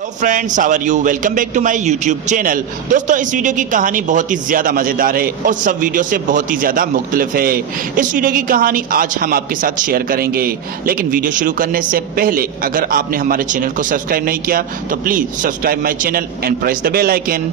Hello friends, how are you. Welcome back to my YouTube channel. दोस्तों, इस video की कहानी बहुत ही ज़्यादा मज़ेदार है और सब वीडियो से बहुत ही ज़्यादा मुख्तलिफ है। इस वीडियो की कहानी आज हम आपके साथ शेयर करेंगे, लेकिन वीडियो शुरू करने से पहले अगर आपने हमारे चैनल को सब्सक्राइब नहीं किया तो please subscribe my channel and press the bell icon.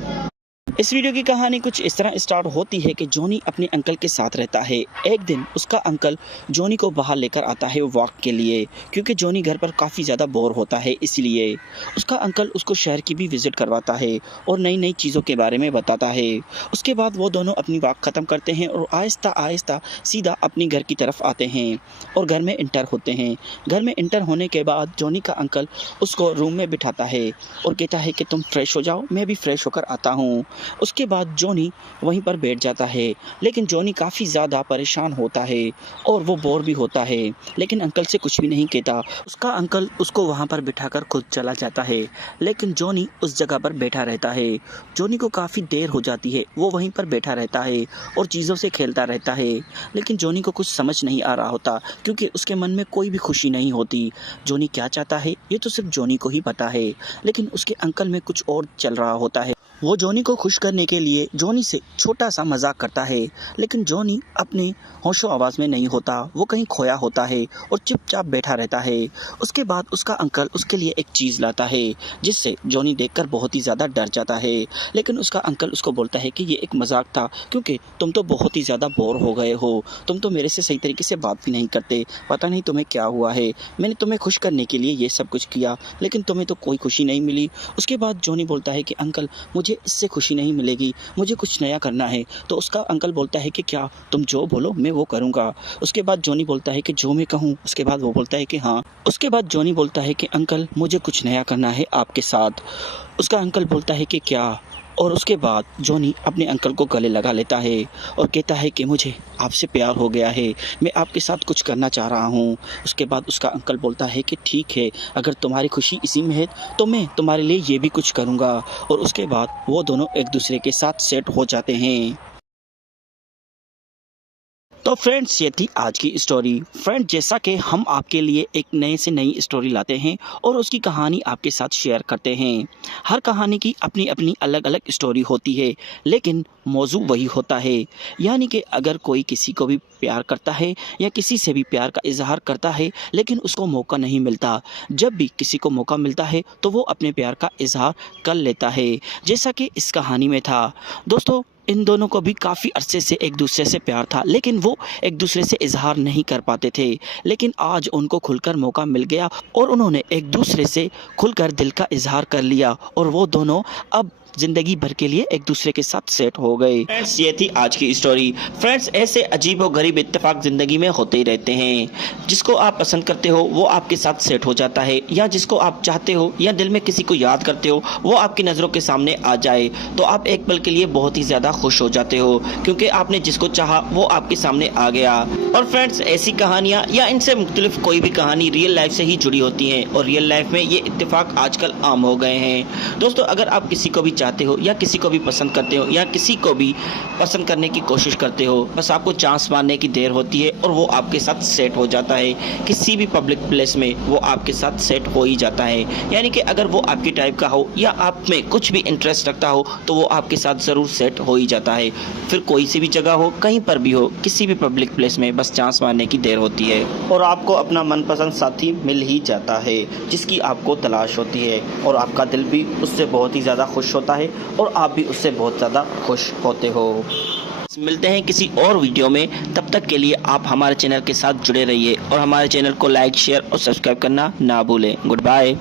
इस वीडियो की कहानी कुछ इस तरह स्टार्ट होती है कि जॉनी अपने अंकल के साथ रहता है। एक दिन उसका अंकल जॉनी को बाहर लेकर आता है वॉक के लिए, क्योंकि जॉनी घर पर काफ़ी ज़्यादा बोर होता है। इसलिए उसका अंकल उसको शहर की भी विज़िट करवाता है और नई नई चीज़ों के बारे में बताता है। उसके बाद वो दोनों अपनी वॉक ख़त्म करते हैं और आहिस्ता आहिस्ता सीधा अपनी घर की तरफ आते हैं और घर में इंटर होते हैं। घर में इंटर होने के बाद जॉनी का अंकल उसको रूम में बिठाता है और कहता है कि तुम फ्रेश हो जाओ, मैं भी फ्रेश होकर आता हूँ। उसके बाद जॉनी वहीं पर बैठ जाता है, लेकिन जॉनी काफ़ी ज़्यादा परेशान होता है और वो बोर भी होता है, लेकिन अंकल से कुछ भी नहीं कहता। उसका अंकल उसको वहाँ पर बिठाकर खुद चला जाता है, लेकिन जॉनी उस जगह पर बैठा रहता है। जॉनी को काफ़ी देर हो जाती है, वो वहीं पर बैठा रहता है और चीज़ों से खेलता रहता है, लेकिन जॉनी को कुछ समझ नहीं आ रहा होता, क्योंकि उसके मन में कोई भी खुशी नहीं होती। जॉनी क्या चाहता है ये तो सिर्फ जॉनी को ही पता है, लेकिन उसके अंकल में कुछ और चल रहा होता है। वो जॉनी को खुश करने के लिए जॉनी से छोटा सा मजाक करता है, लेकिन जॉनी अपने होशो आवाज़ में नहीं होता, वो कहीं खोया होता है और चुपचाप बैठा रहता है। उसके बाद उसका अंकल उसके लिए एक चीज़ लाता है, जिससे जॉनी देखकर बहुत ही ज़्यादा डर जाता है, लेकिन उसका अंकल उसको बोलता है कि ये एक मजाक था, क्योंकि तुम तो बहुत ही ज़्यादा बोर हो गए हो, तुम तो मेरे से सही तरीके से बात भी नहीं करते, पता नहीं तुम्हें क्या हुआ है। मैंने तुम्हें खुश करने के लिए ये सब कुछ किया, लेकिन तुम्हें तो कोई खुशी नहीं मिली। उसके बाद जॉनी बोलता है कि अंकल, मुझे इससे खुशी नहीं मिलेगी, मुझे कुछ नया करना है। तो उसका अंकल बोलता है कि क्या, तुम जो बोलो मैं वो करूँगा। उसके बाद जॉनी बोलता है कि जो मैं कहूँ। उसके बाद वो बोलता है कि हाँ। उसके बाद जॉनी बोलता है कि अंकल, मुझे कुछ नया करना है आपके साथ। उसका अंकल बोलता है कि क्या। और उसके बाद जॉनी अपने अंकल को गले लगा लेता है और कहता है कि मुझे आपसे प्यार हो गया है, मैं आपके साथ कुछ करना चाह रहा हूँ। उसके बाद उसका अंकल बोलता है कि ठीक है, अगर तुम्हारी खुशी इसी में है तो मैं तुम्हारे लिए ये भी कुछ करूँगा। और उसके बाद वो दोनों एक दूसरे के साथ सेट हो जाते हैं। तो फ्रेंड्स, ये थी आज की स्टोरी। फ्रेंड्स, जैसा कि हम आपके लिए एक नए से नई स्टोरी लाते हैं और उसकी कहानी आपके साथ शेयर करते हैं। हर कहानी की अपनी अपनी अलग अलग स्टोरी होती है, लेकिन मौजू वही होता है। यानी कि अगर कोई किसी को भी प्यार करता है या किसी से भी प्यार का इजहार करता है, लेकिन उसको मौका नहीं मिलता, जब भी किसी को मौका मिलता है तो वो अपने प्यार का इजहार कर लेता है, जैसा कि इस कहानी में था। दोस्तों, इन दोनों को भी काफ़ी अरसे से एक दूसरे से प्यार था, लेकिन वो एक दूसरे से इजहार नहीं कर पाते थे। लेकिन आज उनको खुलकर मौका मिल गया और उन्होंने एक दूसरे से खुलकर दिल का इजहार कर लिया और वो दोनों अब ज़िंदगी भर के लिए एक दूसरे के साथ सेट हो गए। फ्रेंड्स, ये थी आज की स्टोरी। फ्रेंड्स, ऐसे अजीब और गरीब इत्तेफाक ज़िंदगी में होते ही रहते हैं। जिसको आप पसंद करते हो वो आपके साथ सेट हो जाता है, या जिसको आप चाहते हो या दिल में किसी को याद करते हो वो आपकी नज़रों के सामने आ जाए तो आप एक पल के लिए बहुत ही ज़्यादा खुश हो जाते हो, क्योंकि आपने जिसको चाहा वो आपके सामने आ गया। और फ्रेंड्स, ऐसी कहानियाँ या इनसे मुख्तलिफ कोई भी कहानी रियल लाइफ से ही जुड़ी होती हैं और रियल लाइफ में ये इत्तेफाक आजकल आम हो गए हैं। दोस्तों, अगर आप किसी को भी चाहते हो या किसी को भी पसंद करते हो या किसी को भी पसंद करने की कोशिश करते हो, बस आपको चांस मारने की देर होती है और वो आपके साथ सेट हो जाता है। किसी भी पब्लिक प्लेस में वो आपके साथ सेट हो ही जाता है। यानी कि अगर वो आपकी टाइप का हो या आप में कुछ भी इंटरेस्ट रखता हो तो वो आपके साथ ज़रूर सेट हो ही जाता है। फिर कोई सी भी जगह हो, कहीं पर भी हो, किसी भी पब्लिक प्लेस में बस चांस मारने की देर होती है और आपको अपना मनपसंद साथी मिल ही जाता है, जिसकी आपको तलाश होती है, और आपका दिल भी उससे बहुत ही ज़्यादा खुश होता है और आप भी उससे बहुत ज़्यादा खुश होते हो। मिलते हैं किसी और वीडियो में, तब तक के लिए आप हमारे चैनल के साथ जुड़े रहिए और हमारे चैनल को लाइक, शेयर और सब्सक्राइब करना ना भूलें। Good bye.